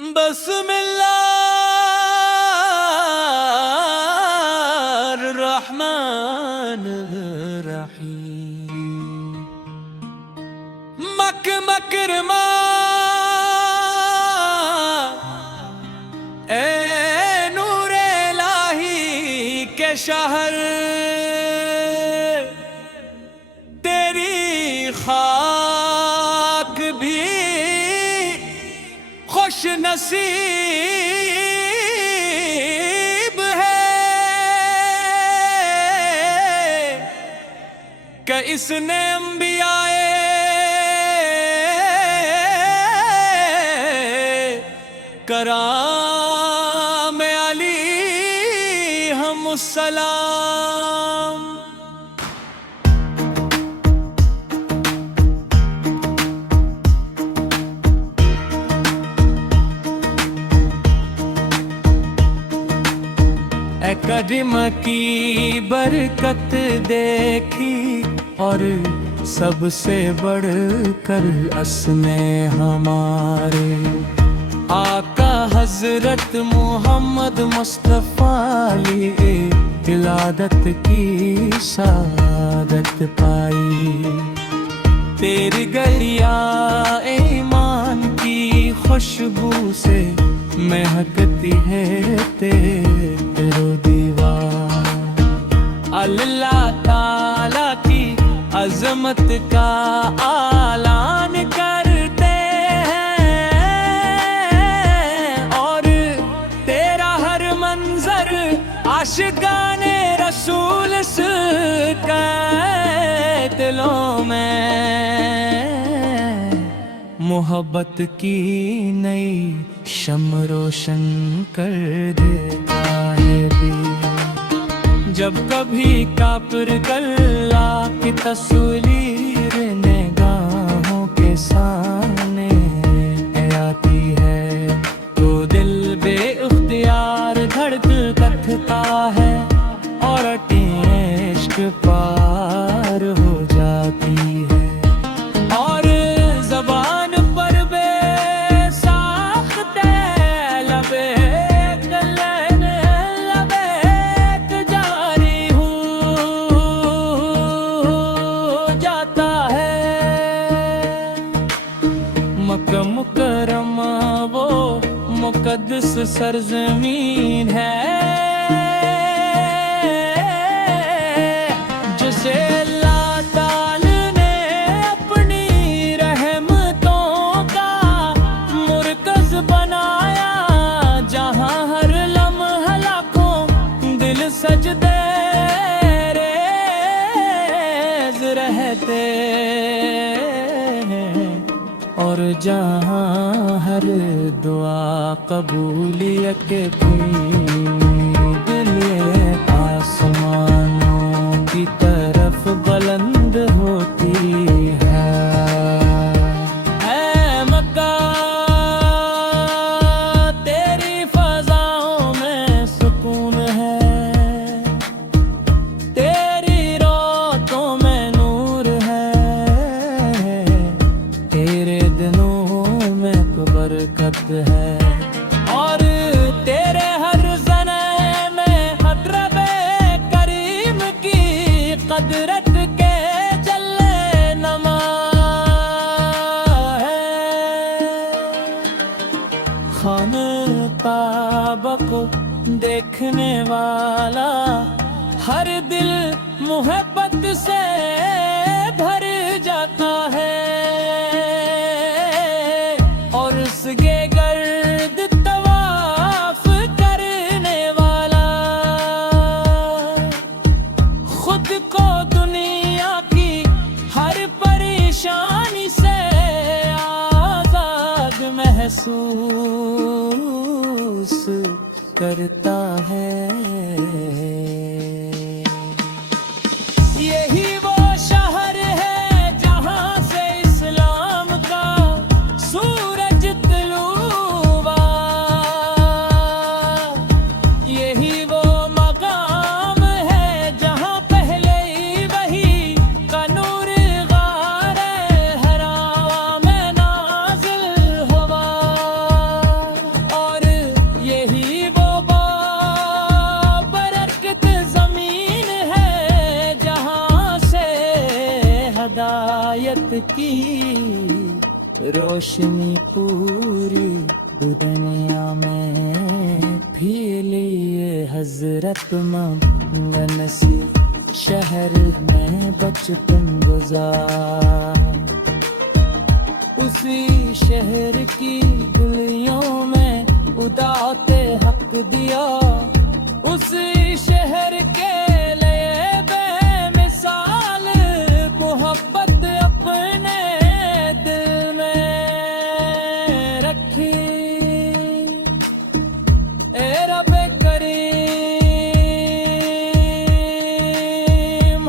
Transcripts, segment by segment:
बिस्मिल्लाहिर्रहमानिर्रहीम। मकरमा ए नूरे इलाही के शहर, तेरी खाक भी खुश नसीब है कि इसने अंबियाए कराम अलैहिमुस्सलाम। करीम की बरकत देखी और सबसे बढ़कर असने हमारे आका हजरत मोहम्मद मुस्तफा लिए विलादत की सादत पाई। तेरी गलिया ईमान की खुशबू से महकती है तेरो दीवार। अल्लाह ताला की अजमत का आलान करते हैं और तेरा हर मंजर आशिकाने रसूल के दिलों में मोहब्बत की नई शम्म रोशन कर देता है दिल। जब कभी काफिर कल्ला की तस्वीर निगाहों के सामने आती है तो दिल बेइख्तियार धड़कता है और इश्क पार हो जाती है। और ज़बान पर बेसाख्ते लबेक जारी हो जाता है। मक्का मुकरमा वो मुकद्दस सरजमीन है जिसे अल्लाह ताला ने अपनी रहमतों का मुरकज़ बनाया, जहां हर लम्हा लाखों दिल सजदे रेज़ रहते हैं और जहां हर दुआ कबूलियत के दिल आसमानों की तरफ बुलंद होती है। मक्का तेरी फज़ाओं में सुकून है, तेरी रातों में नूर है, तेरे दिनों में बरकत है और तेरे हर ज़ने में हक़रबे करीम की क़दरत के जल्ले नमा है। खाने काबा को देखने वाला हर दिल मोहब्बत से भर जाता है और उसके गर्द तवाफ करने वाला खुद को दुनिया की हर परेशानी से आजाद महसूस करता है। यही वो शहर है जहां से इस्लाम का सूरज तुलू हुआ। यही वो मकाम है जहां पहले ही वही का नूर गारे हरा में नाज़िल हुआ। की रोशनी पूरी दुनिया में फैलिए हजरत मंगन सी शहर में बचपन गुजार उसी शहर की गलियों में उदाते हक दिया उसी शहर के लिए बेमिसाल मोहब्बत अपने दिल में रखी ए रब करीम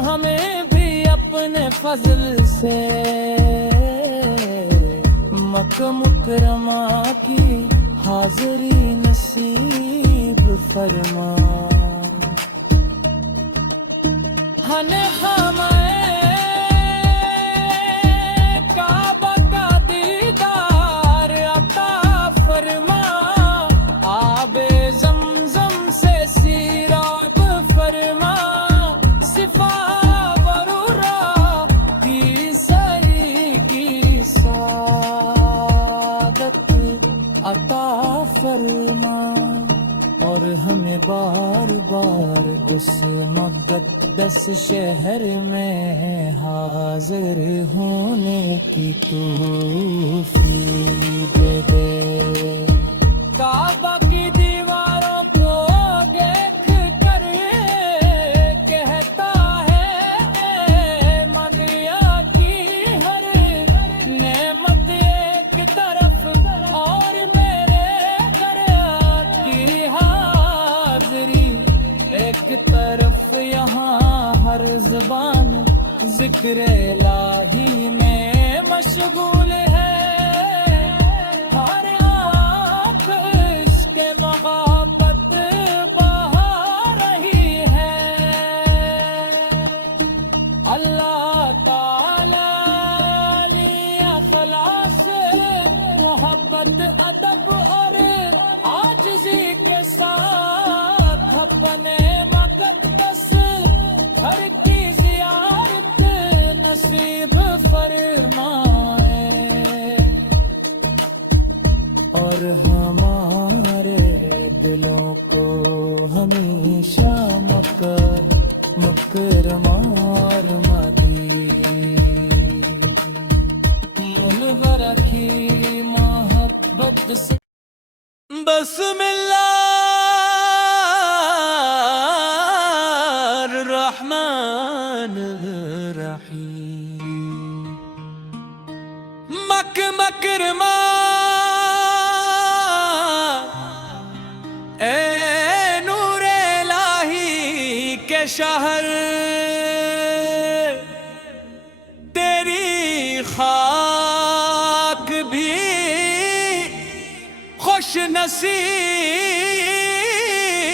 हमें भी अपने फजल से मक्का मुकरमा की हाज़री नसीब फरमा हने हमें काबा का दीदार अता फरमा आबे ज़मज़म से सीराब फरमा सिफा वरूरा की सही की सादत अता फरमा और हमें बार बार उस मुक़द्दस शहर में हाजिर होने की तौफ़ीक़ दे काबा की दीवारों को देख कर कहता है मदिया की हर नेमत एक तरफ और मेरे घर की हाज़री एक तरफ यहाँ हर ज़बान ज़िक्र इलाही में मशगूल है हर आँख इसके मोहब्बत बहा रही है अल्लाह ताला ने अखलास मोहब्बत अदब और आजिज़ी के साथ अपने मुक़द्दस घर की ज़ियारत नसीब फरमाए और हमारे दिलों को हमेशा मुकरमा और मदीना रखी मोहब्बत से बिस्मिल्लाहिर्रहमानिर्रहीम मकरमा ए नूर इलाही के शहर तेरी खाक भी खुश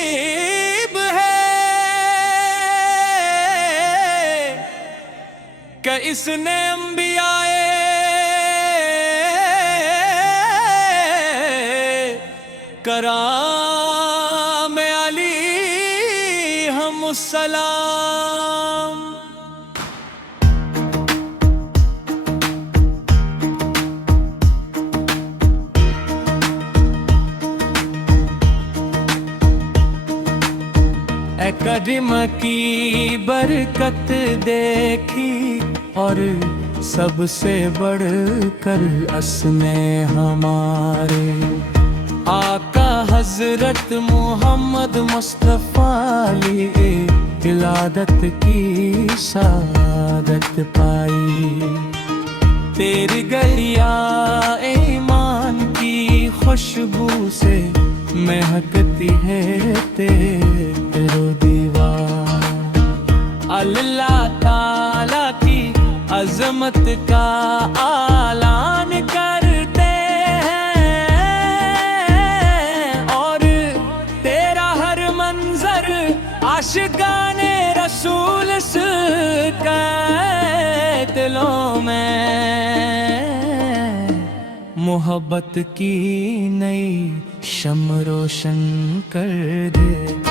नसीब है कि इसने अंबियाए कराम अलैहिमुस्सलाम करीम की बरकत देखी और सबसे बढ़कर असने हमारे आका हजरत मोहम्मद मुस्तफ़ा लिए विलादत की सादत पाई तेरी गलिया ईमान की खुशबू से महकती है तेरो दीवार अल्लाह ताला की अजमत का आलान करते हैं और तेरा हर मंजर आशिकाने रसूल के दिलों में मोहब्बत की नई शम रोशन कर दे।